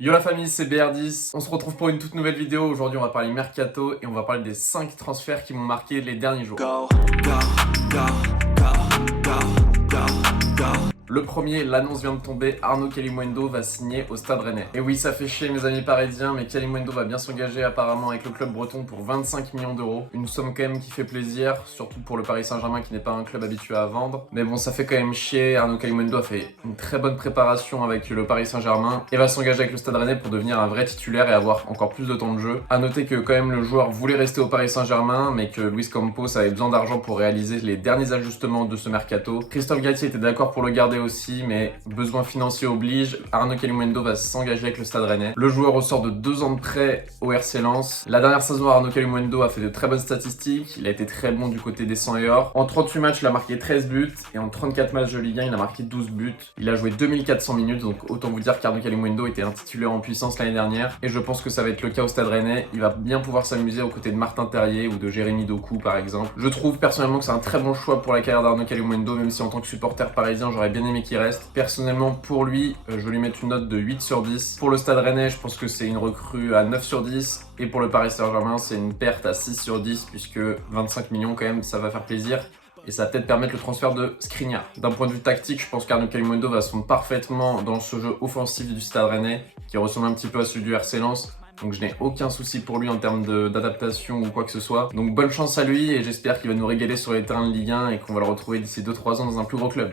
Yo la famille, c'est BR10. On se retrouve pour une toute nouvelle vidéo. Aujourd'hui, on va parler mercato et on va parler des 5 transferts qui m'ont marqué les derniers jours. Le premier, l'annonce vient de tomber, Arnaud Kalimuendo va signer au Stade Rennais. Et oui, ça fait chier mes amis parisiens, mais Kalimuendo va bien s'engager apparemment avec le club breton pour 25 millions d'euros. Une somme quand même qui fait plaisir, surtout pour le Paris Saint-Germain qui n'est pas un club habitué à vendre. Mais bon, ça fait quand même chier, Arnaud Kalimuendo a fait une très bonne préparation avec le Paris Saint-Germain et va s'engager avec le Stade Rennais pour devenir un vrai titulaire et avoir encore plus de temps de jeu. A noter que quand même le joueur voulait rester au Paris Saint-Germain, mais que Luis Campos avait besoin d'argent pour réaliser les derniers ajustements de ce mercato. Christophe Galtier était d'accord pour le garder aussi, mais besoin financier oblige, Arnaud Kalimuendo va s'engager avec le Stade Rennais. Le joueur ressort de 2 ans de prêt au RC Lens. La dernière saison, Arnaud Kalimuendo a fait de très bonnes statistiques, il a été très bon du côté des 100 et or. En 38 matchs, il a marqué 13 buts, et en 34 matchs de Ligue 1, il a marqué 12 buts. Il a joué 2400 minutes, donc autant vous dire qu'Arnaud Kalimuendo était un titulaire en puissance l'année dernière, et je pense que ça va être le cas au Stade Rennais. Il va bien pouvoir s'amuser aux côtés de Martin Terrier ou de Jérémy Doku par exemple. Je trouve personnellement que c'est un très bon choix pour la carrière d'Arnaud Kalimuendo, même si en tant que supporter parisien, j'aurais bien aimé qu'il reste. Personnellement, pour lui, je vais lui mettre une note de 8 sur 10. Pour le Stade Rennais, je pense que c'est une recrue à 9 sur 10. Et pour le Paris Saint-Germain, c'est une perte à 6 sur 10, puisque 25 millions quand même, ça va faire plaisir. Et ça va peut-être permettre le transfert de Skriniar. D'un point de vue tactique, je pense qu'Arnaud Kalimuendo va se fondre parfaitement dans ce jeu offensif du Stade Rennais, qui ressemble un petit peu à celui du RC Lens. Donc je n'ai aucun souci pour lui en termes d'adaptation ou quoi que ce soit. Donc bonne chance à lui et j'espère qu'il va nous régaler sur les terrains de Ligue 1 et qu'on va le retrouver d'ici 2-3 ans dans un plus gros club.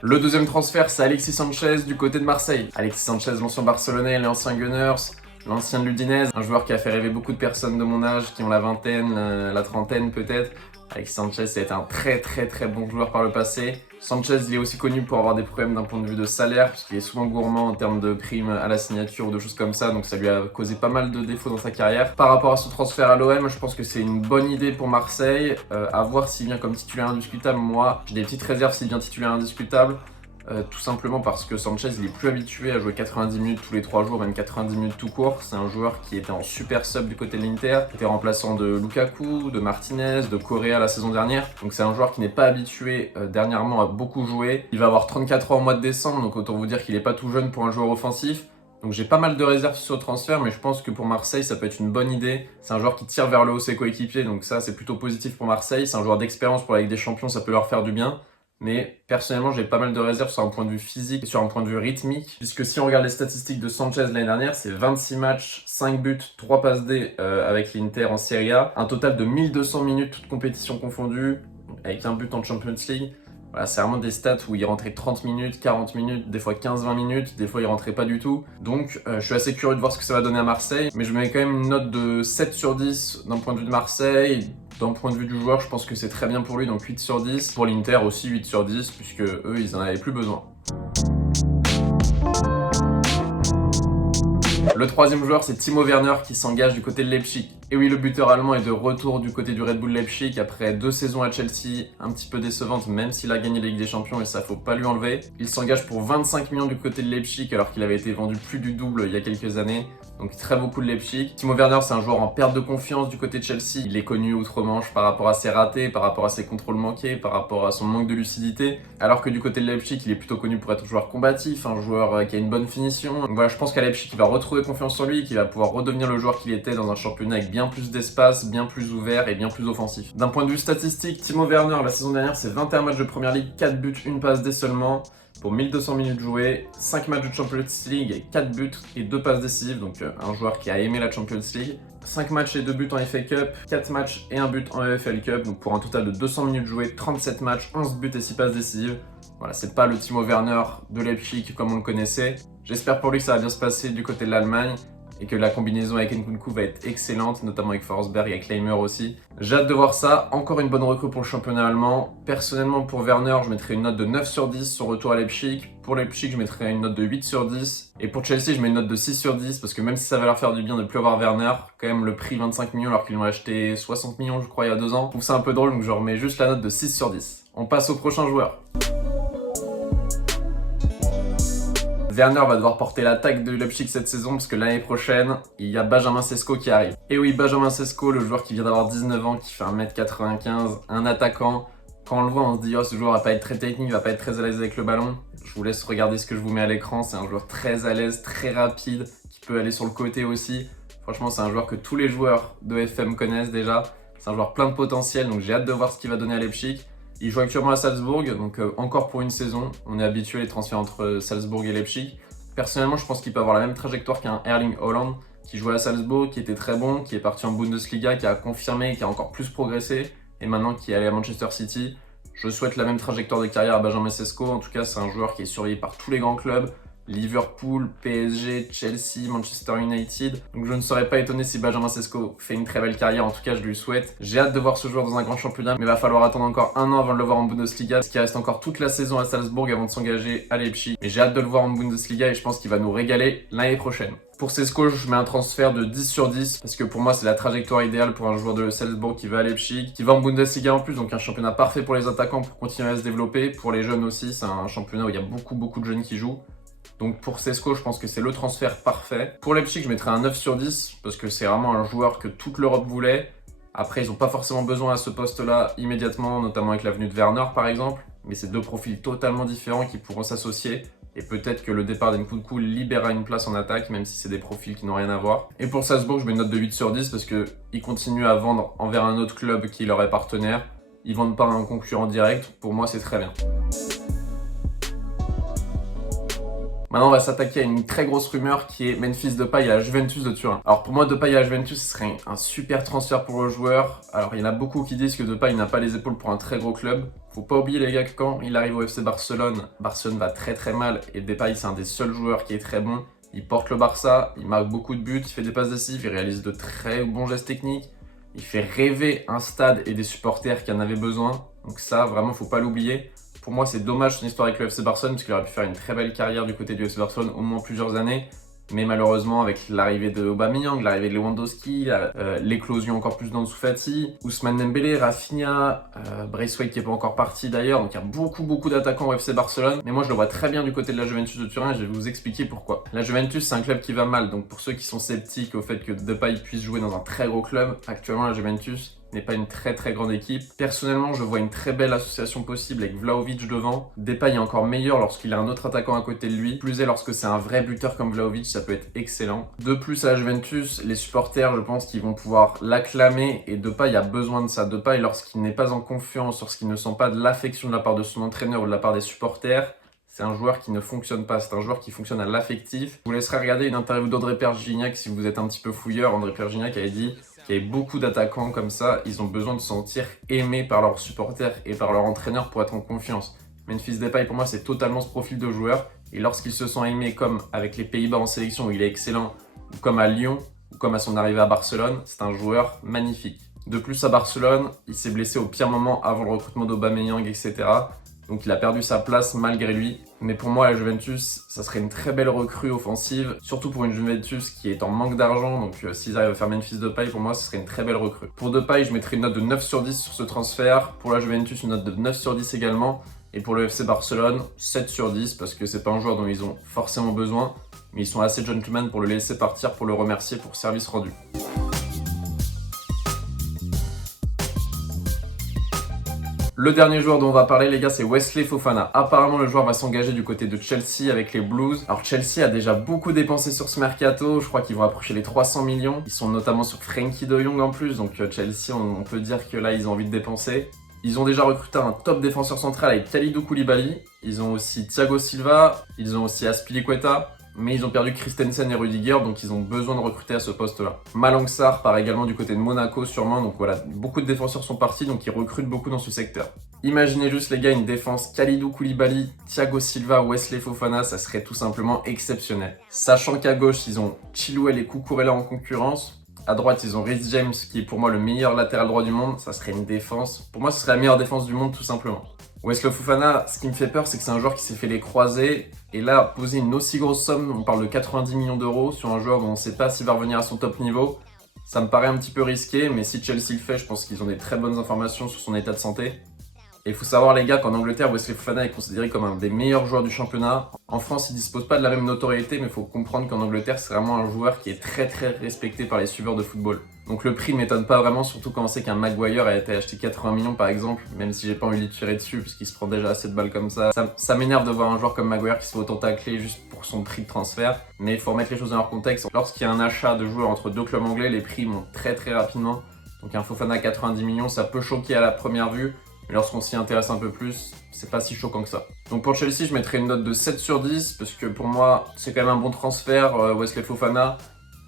Le deuxième transfert, c'est Alexis Sanchez du côté de Marseille. Alexis Sanchez, l'ancien Barcelonais, l'ancien Gunners, l'ancien de l'Udinese, un joueur qui a fait rêver beaucoup de personnes de mon âge, qui ont la vingtaine, la trentaine peut-être. Alexis Sanchez, ça a été un très bon joueur par le passé. Sanchez, il est aussi connu pour avoir des problèmes d'un point de vue de salaire, puisqu'il est souvent gourmand en termes de primes à la signature ou de choses comme ça, donc ça lui a causé pas mal de défauts dans sa carrière. Par rapport à ce transfert à l'OM, je pense que c'est une bonne idée pour Marseille. À voir s'il vient comme titulaire indiscutable. Moi, j'ai des petites réserves s'il vient titulaire indiscutable. Tout simplement parce que Sanchez il est plus habitué à jouer 90 minutes tous les 3 jours, même 90 minutes tout court. C'est un joueur qui était en super sub du côté de l'Inter, qui était remplaçant de Lukaku, de Martinez, de Correa la saison dernière. Donc c'est un joueur qui n'est pas habitué dernièrement à beaucoup jouer. Il va avoir 34 ans au mois de décembre, donc autant vous dire qu'il n'est pas tout jeune pour un joueur offensif. Donc j'ai pas mal de réserves sur ce transfert, mais je pense que pour Marseille, ça peut être une bonne idée. C'est un joueur qui tire vers le haut ses coéquipiers, donc ça c'est plutôt positif pour Marseille. C'est un joueur d'expérience pour la Ligue des Champions, ça peut leur faire du bien. Mais personnellement, j'ai pas mal de réserves sur un point de vue physique et sur un point de vue rythmique. Puisque si on regarde les statistiques de Sanchez l'année dernière, c'est 26 matchs, 5 buts, 3 passes D avec l'Inter en Serie A. Un total de 1200 minutes, toutes compétitions confondues, avec un but en Champions League. Voilà, c'est vraiment des stats où il rentrait 30 minutes, 40 minutes, des fois 15-20 minutes, des fois il rentrait pas du tout. Donc je suis assez curieux de voir ce que ça va donner à Marseille. Mais je mets quand même une note de 7 sur 10 d'un point de vue de Marseille. D'un point de vue du joueur, je pense que c'est très bien pour lui, donc 8 sur 10. Pour l'Inter aussi 8 sur 10, puisque eux, ils en avaient plus besoin. Le troisième joueur, c'est Timo Werner qui s'engage du côté de Leipzig. Et oui, le buteur allemand est de retour du côté du Red Bull Leipzig après 2 saisons à Chelsea, un petit peu décevantes, même s'il a gagné la Ligue des Champions et ça faut pas lui enlever. Il s'engage pour 25 millions du côté de Leipzig alors qu'il avait été vendu plus du double il y a quelques années. Donc très beaucoup de Leipzig. Timo Werner, c'est un joueur en perte de confiance du côté de Chelsea. Il est connu outre-Manche par rapport à ses ratés, par rapport à ses contrôles manqués, par rapport à son manque de lucidité. Alors que du côté de Leipzig, il est plutôt connu pour être un joueur combatif, un joueur qui a une bonne finition. Donc voilà, je pense qu'à Leipzig, il va retrouver confiance en lui, qu'il va pouvoir redevenir le joueur qu'il était dans un championnat avec bien plus d'espace, bien plus ouvert et bien plus offensif. D'un point de vue statistique, Timo Werner, la saison dernière, c'est 21 matchs de Première Ligue, 4 buts, 1 passe D seulement. Pour 1200 minutes jouées, 5 matchs de Champions League et 4 buts et 2 passes décisives, donc un joueur qui a aimé la Champions League. 5 matchs et 2 buts en FA Cup, 4 matchs et 1 but en EFL Cup, donc pour un total de 200 minutes jouées, 37 matchs, 11 buts et 6 passes décisives. Voilà, c'est pas le Timo Werner de Leipzig comme on le connaissait. J'espère pour lui que ça va bien se passer du côté de l'Allemagne et que la combinaison avec Nkunku va être excellente, notamment avec Forsberg et avec Leimer aussi. J'ai hâte de voir ça. Encore une bonne recrue pour le championnat allemand. Personnellement, pour Werner, je mettrais une note de 9 sur 10 sur retour à Leipzig. Pour Leipzig, je mettrais une note de 8 sur 10. Et pour Chelsea, je mets une note de 6 sur 10 parce que même si ça va leur faire du bien de ne plus avoir Werner, quand même le prix 25 millions alors qu'ils l'ont acheté 60 millions, je crois, il y a 2 ans. Je trouve ça un peu drôle, donc je remets juste la note de 6 sur 10. On passe au prochain joueur. Werner va devoir porter l'attaque de Leipzig cette saison parce que l'année prochaine, il y a Benjamin Sesko qui arrive. Et oui, Benjamin Sesko, le joueur qui vient d'avoir 19 ans, qui fait 1m95, un attaquant. Quand on le voit, on se dit « Oh, ce joueur va pas être très technique, il va pas être très à l'aise avec le ballon ». je vous laisse regarder ce que je vous mets à l'écran. C'est un joueur très à l'aise, très rapide, qui peut aller sur le côté aussi. Franchement, c'est un joueur que tous les joueurs de FM connaissent déjà. C'est un joueur plein de potentiel, donc j'ai hâte de voir ce qu'il va donner à Leipzig. Il joue actuellement à Salzbourg, donc encore pour une saison. On est habitué les transferts entre Salzbourg et Leipzig. Personnellement, je pense qu'il peut avoir la même trajectoire qu'un Erling Haaland, qui jouait à Salzbourg, qui était très bon, qui est parti en Bundesliga, qui a confirmé, qui a encore plus progressé, et maintenant qui est allé à Manchester City. Je souhaite la même trajectoire de carrière à Benjamin Sesko. En tout cas, c'est un joueur qui est surveillé par tous les grands clubs. Liverpool, PSG, Chelsea, Manchester United. Donc je ne serais pas étonné si Benjamin Sesko fait une très belle carrière, en tout cas je lui souhaite. J'ai hâte de voir ce joueur dans un grand championnat, mais il va falloir attendre encore un an avant de le voir en Bundesliga, parce qu'il reste encore toute la saison à Salzbourg avant de s'engager à Leipzig. Mais j'ai hâte de le voir en Bundesliga et je pense qu'il va nous régaler l'année prochaine. Pour Sesko, je mets un transfert de 10 sur 10, parce que pour moi c'est la trajectoire idéale pour un joueur de Salzbourg qui va à Leipzig, qui va en Bundesliga en plus, donc un championnat parfait pour les attaquants pour continuer à se développer. Pour les jeunes aussi, c'est un championnat où il y a beaucoup de jeunes qui jouent. Donc pour Sesko, je pense que c'est le transfert parfait. Pour Leipzig, je mettrais un 9 sur 10 parce que c'est vraiment un joueur que toute l'Europe voulait. Après, ils n'ont pas forcément besoin à ce poste-là immédiatement, notamment avec l'avenue de Werner par exemple. Mais c'est deux profils totalement différents qui pourront s'associer. Et peut-être que le départ d'Nkunku libérera une place en attaque, même si c'est des profils qui n'ont rien à voir. Et pour Salzbourg, je mets une note de 8 sur 10 parce qu'ils continuent à vendre envers un autre club qui leur est partenaire. Ils vendent pas à un concurrent direct. Pour moi, c'est très bien. Maintenant, on va s'attaquer à une très grosse rumeur qui est Memphis Depay à la Juventus de Turin. Alors pour moi, Depay à la Juventus, ce serait un super transfert pour le joueur. Alors il y en a beaucoup qui disent que Depay n'a pas les épaules pour un très gros club. Faut pas oublier les gars que quand il arrive au FC Barcelone, Barcelone va très mal et Depay c'est un des seuls joueurs qui est très bon. Il porte le Barça, il marque beaucoup de buts, il fait des passes décisives, il réalise de très bons gestes techniques. Il fait rêver un stade et des supporters qui en avaient besoin. Donc ça, vraiment, faut pas l'oublier. Pour moi, c'est dommage son histoire avec le FC Barcelone, parce qu'il aurait pu faire une très belle carrière du côté du FC Barcelone, au moins plusieurs années. Mais malheureusement, avec l'arrivée de Aubameyang, l'arrivée de Lewandowski, l'éclosion encore plus d'Ansu Fati, Ousmane Dembélé, Rafinha, Braithwaite qui n'est pas encore parti d'ailleurs. Donc il y a beaucoup d'attaquants au FC Barcelone. Mais moi, je le vois très bien du côté de la Juventus de Turin et je vais vous expliquer pourquoi. La Juventus, c'est un club qui va mal. Donc pour ceux qui sont sceptiques au fait que Depay puisse jouer dans un très gros club, actuellement, la Juventus n'est pas une très grande équipe. Personnellement, je vois une très belle association possible avec Vlahovic devant. Depay est encore meilleur lorsqu'il a un autre attaquant à côté de lui. Plus est lorsque c'est un vrai buteur comme Vlahovic, ça peut être excellent. De plus, à la Juventus, les supporters, je pense qu'ils vont pouvoir l'acclamer et Depay a besoin de ça. Depay, lorsqu'il n'est pas en confiance, lorsqu'il ne sent pas de l'affection de la part de son entraîneur ou de la part des supporters, c'est un joueur qui ne fonctionne pas, c'est un joueur qui fonctionne à l'affectif. Je vous laisserai regarder une interview d'André Pierre Gignac si vous êtes un petit peu fouilleur. André Pierre Gignac avait dit qu'il y avait beaucoup d'attaquants comme ça, ils ont besoin de se sentir aimés par leurs supporters et par leur entraîneur pour être en confiance. Memphis Depay, pour moi, c'est totalement ce profil de joueur. Et lorsqu'il se sent aimé, comme avec les Pays-Bas en sélection où il est excellent, ou comme à Lyon, ou comme à son arrivée à Barcelone, c'est un joueur magnifique. De plus, à Barcelone, il s'est blessé au pire moment avant le recrutement d'Aubameyang, etc. Donc il a perdu sa place malgré lui. Mais pour moi, la Juventus, ça serait une très belle recrue offensive, surtout pour une Juventus qui est en manque d'argent. Donc s'ils arrivent à faire Memphis Depay, pour moi, ce serait une très belle recrue. Pour Depay, je mettrais une note de 9 sur 10 sur ce transfert. Pour la Juventus, une note de 9 sur 10 également. Et pour le FC Barcelone, 7 sur 10 parce que c'est pas un joueur dont ils ont forcément besoin. Mais ils sont assez gentlemen pour le laisser partir, pour le remercier pour service rendu. Le dernier joueur dont on va parler, les gars, c'est Wesley Fofana. Apparemment, le joueur va s'engager du côté de Chelsea avec les Blues. Alors, Chelsea a déjà beaucoup dépensé sur ce mercato. Je crois qu'ils vont approcher les 300 millions. Ils sont notamment sur Frenkie de Jong en plus. Donc, Chelsea, on peut dire que là, ils ont envie de dépenser. Ils ont déjà recruté un top défenseur central avec Kalidou Koulibaly. Ils ont aussi Thiago Silva. Ils ont aussi Azpilicueta. Mais ils ont perdu Christensen et Rudiger, donc ils ont besoin de recruter à ce poste-là. Malang Sarr part également du côté de Monaco sûrement, donc voilà, beaucoup de défenseurs sont partis, donc ils recrutent beaucoup dans ce secteur. Imaginez juste les gars, une défense Kalidou Koulibaly, Thiago Silva, Wesley Fofana, ça serait tout simplement exceptionnel. Sachant qu'à gauche, ils ont Chilwell et Cucurella en concurrence. À droite, ils ont Reece James, qui est pour moi le meilleur latéral droit du monde. Ça serait une défense. Pour moi, ce serait la meilleure défense du monde, tout simplement. Wesley Fofana, ce qui me fait peur, c'est que c'est un joueur qui s'est fait les croisés. Et là, poser une aussi grosse somme, on parle de 90 millions d'euros sur un joueur dont on ne sait pas s'il va revenir à son top niveau. Ça me paraît un petit peu risqué, mais si Chelsea le fait, je pense qu'ils ont des très bonnes informations sur son état de santé. Et il faut savoir les gars qu'en Angleterre, Wesley Fofana est considéré comme un des meilleurs joueurs du championnat. En France, il dispose pas de la même notoriété, mais il faut comprendre qu'en Angleterre, c'est vraiment un joueur qui est très très respecté par les suiveurs de football. Donc le prix ne m'étonne pas vraiment, surtout quand on sait qu'un Maguire a été acheté 80 millions par exemple, même si j'ai pas envie de lui tirer dessus, parce qu'il se prend déjà assez de balles comme ça. Ça m'énerve de voir un joueur comme Maguire qui se fait autant tacler juste pour son prix de transfert. Mais il faut remettre les choses dans leur contexte. Lorsqu'il y a un achat de joueurs entre deux clubs anglais, les prix montent très très rapidement. Donc un Fofana à 90 millions, ça peut choquer à la première vue. Mais lorsqu'on s'y intéresse un peu plus, c'est pas si choquant que ça. Donc pour Chelsea, je mettrais une note de 7 sur 10, parce que pour moi, c'est quand même un bon transfert. Wesley Fofana,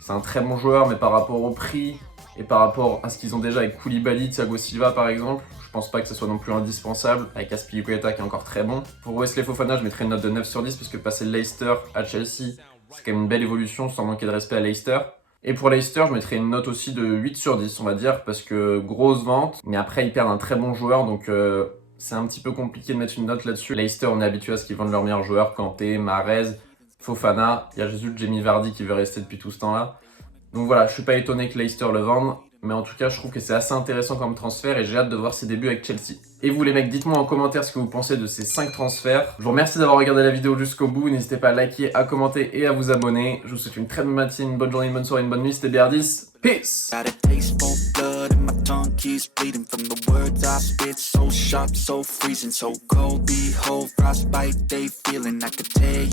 c'est un très bon joueur, mais par rapport au prix et par rapport à ce qu'ils ont déjà avec Koulibaly, Thiago Silva par exemple, je pense pas que ce soit non plus indispensable, avec Azpilicueta qui est encore très bon. Pour Wesley Fofana, je mettrais une note de 9 sur 10, parce que passer Leicester à Chelsea, c'est quand même une belle évolution, sans manquer de respect à Leicester. Et pour Leicester, je mettrais une note aussi de 8 sur 10, on va dire, parce que grosse vente, mais après ils perdent un très bon joueur, donc c'est un petit peu compliqué de mettre une note là-dessus. Leicester, on est habitué à ce qu'ils vendent leurs meilleurs joueurs, Kanté, Mahrez, Fofana, il y a juste Jamie Vardy qui veut rester depuis tout ce temps-là. Donc voilà, je suis pas étonné que Leicester le vende, mais en tout cas, je trouve que c'est assez intéressant comme transfert et j'ai hâte de voir ses débuts avec Chelsea. Et vous les mecs, dites-moi en commentaire ce que vous pensez de ces 5 transferts. Je vous remercie d'avoir regardé la vidéo jusqu'au bout, n'hésitez pas à liker, à commenter et à vous abonner. Je vous souhaite une très bonne matinée, une bonne journée, une bonne soirée, une bonne nuit, c'était Béardis. Peace! Got a taste for blood and my tongue keeps bleeding from the words I spit. So sharp, so freezing, so cold. Behold, frostbite, they feeling. I could tear